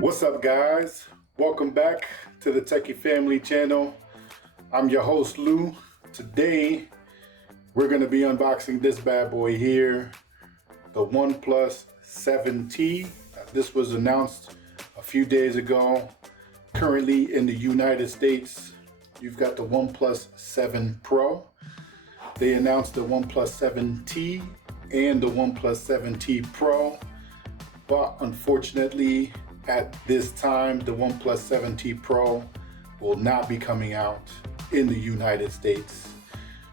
What's up, guys? Welcome back to the Techie Family channel. I'm your host, Lou. Today, we're going to be unboxing this bad boy here, the OnePlus 7T. This was announced a few days ago. Currently in the United States, you've got the OnePlus 7 Pro. They announced the OnePlus 7T and the OnePlus 7T Pro, but unfortunately, at this time, the OnePlus 7T Pro will not be coming out in the United States.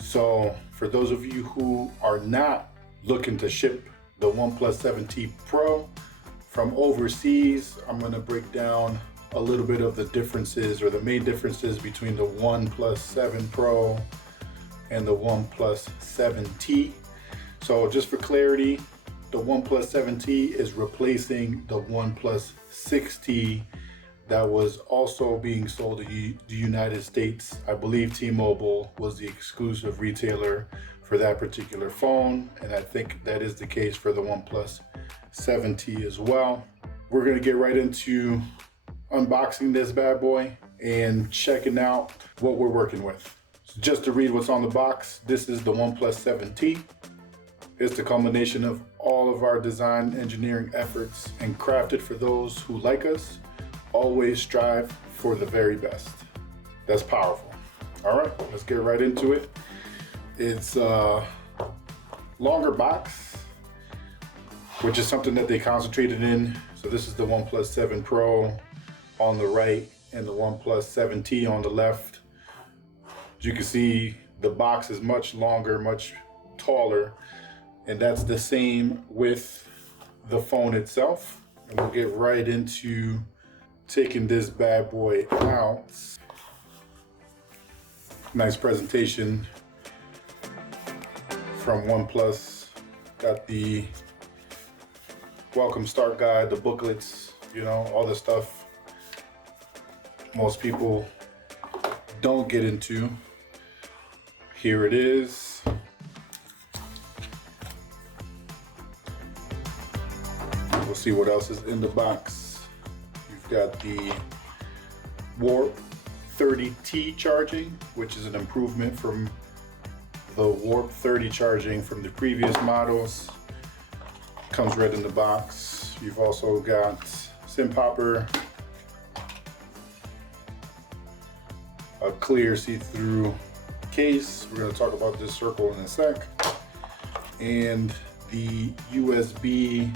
So for those of you who are not looking to ship the OnePlus 7T Pro from overseas, I'm going to break down a little bit of the differences, or the main differences between the OnePlus 7 Pro and the OnePlus 7T. So just for clarity, the OnePlus 7T is replacing the OnePlus 6T that was also being sold in the United States. I believe T-Mobile was the exclusive retailer for that particular phone, and I think that is the case for the OnePlus 7T as well. We're gonna get right into unboxing this bad boy and checking out what we're working with. So just to read what's on the box, this is the OnePlus 7T. It's the culmination of all of our design engineering efforts and crafted for those who, like us, always strive for the very best. That's powerful. All right, let's get right into it. It's a longer box, which is something that they concentrated in. So this is the OnePlus 7 Pro on the right and the OnePlus 7T on the left. As you can see, the box is much longer, much taller, and that's the same with the phone itself. And we'll get right into taking this bad boy out. Nice presentation from OnePlus. Got the welcome start guide, the booklets, you know, all the stuff most people don't get into. Here it is. We'll see what else is in the box. You've got the Warp 30T charging, which is an improvement from the Warp 30 charging from the previous models. Comes right in the box. You've also got SIM popper, a clear see-through case. We're going to talk about this circle in a sec. And the USB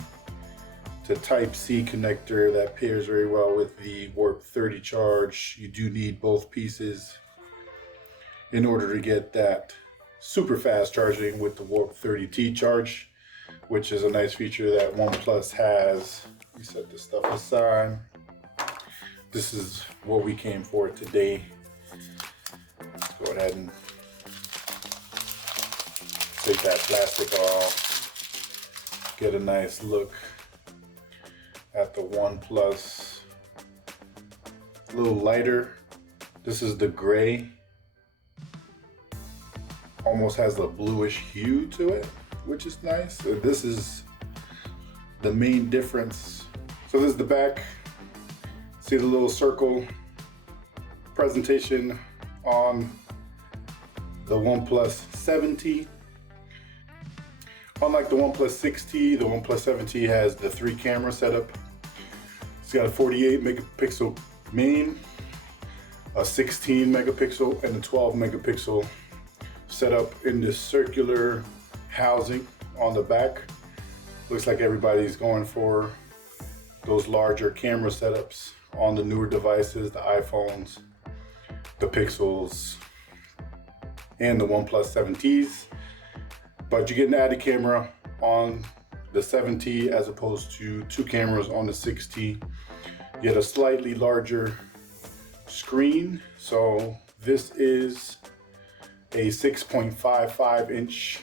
to Type-C connector that pairs very well with the Warp 30 charge. You do need both pieces in order to get that super fast charging with the Warp 30T charge, which is a nice feature that OnePlus has. We set this stuff aside. This is what we came for today. Let's go ahead and take that plastic off. Get a nice look at the OnePlus. A little lighter. This is the gray. Almost has a bluish hue to it, which is nice. So this is the main difference. So this is the back. See the little circle presentation on the OnePlus 7T. Unlike the OnePlus 6T, the OnePlus 7T has the 3 camera setup. It's got a 48 megapixel main, a 16 megapixel, and a 12 megapixel setup in this circular housing on the back. Looks like everybody's going for those larger camera setups on the newer devices, the iPhones, the Pixels, and the OnePlus 7Ts. But you get an added camera on the 7T as opposed to 2 cameras on the 6T. You get a slightly larger screen. So this is a 6.55 inch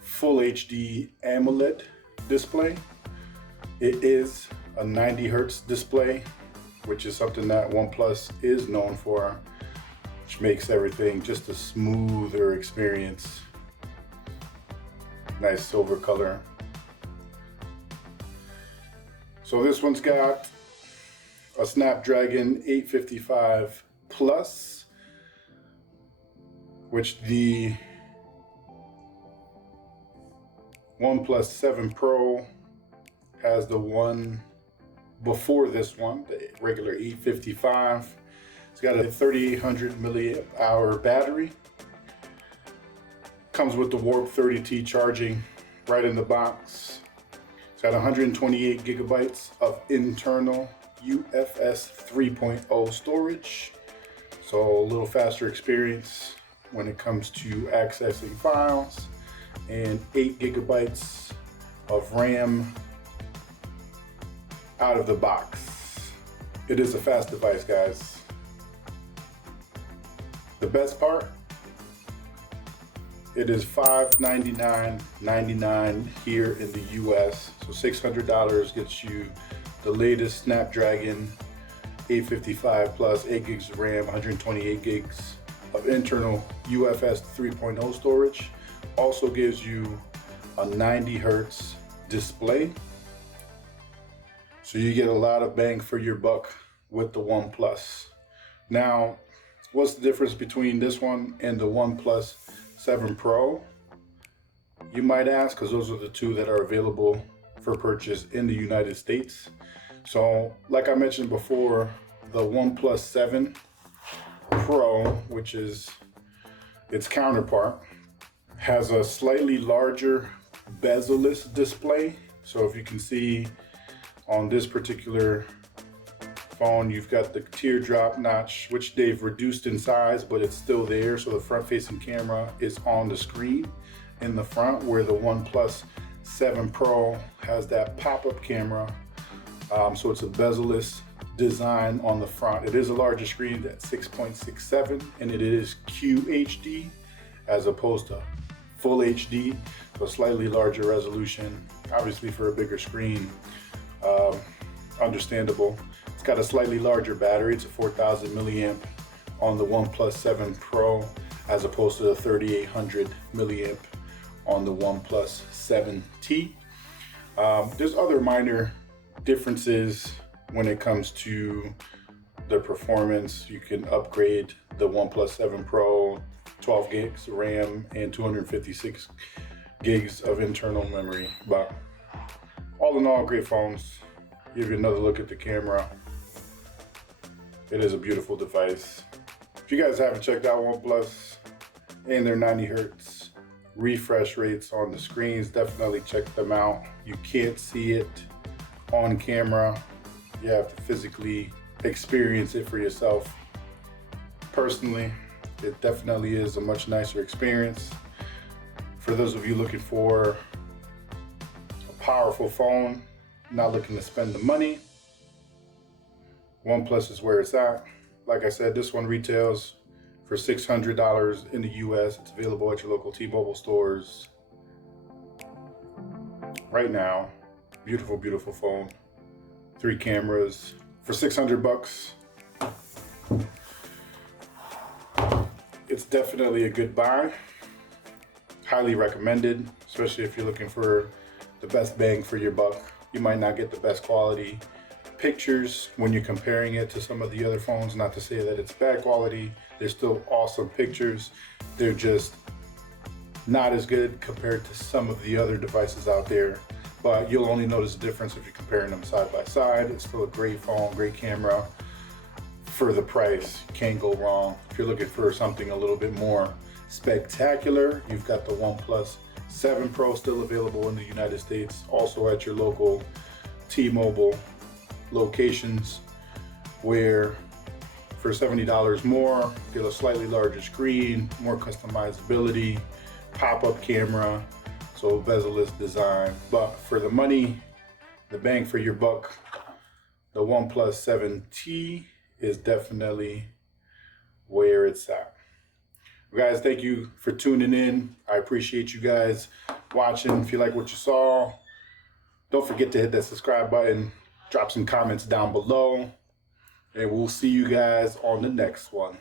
Full HD AMOLED display. It is a 90 Hertz display, which is something that OnePlus is known for, which makes everything just a smoother experience. Nice silver color. So this one's got a Snapdragon 855 Plus, which the OnePlus 7 Pro has the one before this one, the regular 855. It's got a 3800 milliamp hour battery. Comes with the Warp 30T charging right in the box. It's got 128 gigabytes of internal UFS 3.0 storage. So a little faster experience when it comes to accessing files, and 8 gigabytes of RAM out of the box. It is a fast device, guys. The best part, it is $599.99 here in the US. So $600 gets you the latest Snapdragon 855 plus 8 gigs of RAM, 128 gigs of internal UFS 3.0 storage. Also gives you a 90 hertz display. So you get a lot of bang for your buck with the OnePlus. Now, what's the difference between this one and the OnePlus 7 Pro? You might ask, because those are the two that are available for purchase in the United States. So, like I mentioned before, the OnePlus 7 Pro, which is its counterpart, has a slightly larger bezel-less display. So if you can see on this particular phone, you've got the teardrop notch, which they've reduced in size, but it's still there. So the front-facing camera is on the screen in the front, where the OnePlus 7 Pro has that pop-up camera. So it's a bezel-less design on the front. It is a larger screen at 6.67, and it is QHD as opposed to full HD, so slightly larger resolution, obviously for a bigger screen. Understandable. It's got a slightly larger battery. It's a 4000 milliamp on the OnePlus 7 Pro, as opposed to the 3800 milliamp on the OnePlus 7T. There's other minor differences when it comes to the performance. You can upgrade the OnePlus 7 Pro, 12 gigs of RAM and 256 gigs of internal memory. But all in all, great phones. Give you another look at the camera. It is a beautiful device. If you guys haven't checked out OnePlus and their 90 hertz refresh rates on the screens, definitely check them out. You can't see it on camera. You have to physically experience it for yourself. Personally, it definitely is a much nicer experience. For those of you looking for a powerful phone, not looking to spend the money, OnePlus is where it's at. Like I said, this one retails for $600 in the US. It's available at your local T-Mobile stores right now. Beautiful, beautiful phone. 3 cameras for $600. It's definitely a good buy. Highly recommended, especially if you're looking for the best bang for your buck. You might not get the best quality pictures when you're comparing it to some of the other phones. Not to say that it's bad quality. They're still awesome pictures. They're just not as good compared to some of the other devices out there. But you'll only notice the difference if you're comparing them side by side. It's still a great phone, great camera. For the price, can't go wrong. If you're looking for something a little bit more spectacular, you've got the OnePlus 7 Pro still available in the United States, also at your local T-Mobile locations, where for $70 more, get a slightly larger screen, more customizability, pop-up camera, so bezel-less design. But for the money, the bang for your buck, the OnePlus 7T is definitely where it's at. Guys, thank you for tuning in. I appreciate you guys watching. If you like what you saw, don't forget to hit that subscribe button, drop some comments down below, and we'll see you guys on the next one.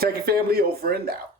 Techie family, over and out.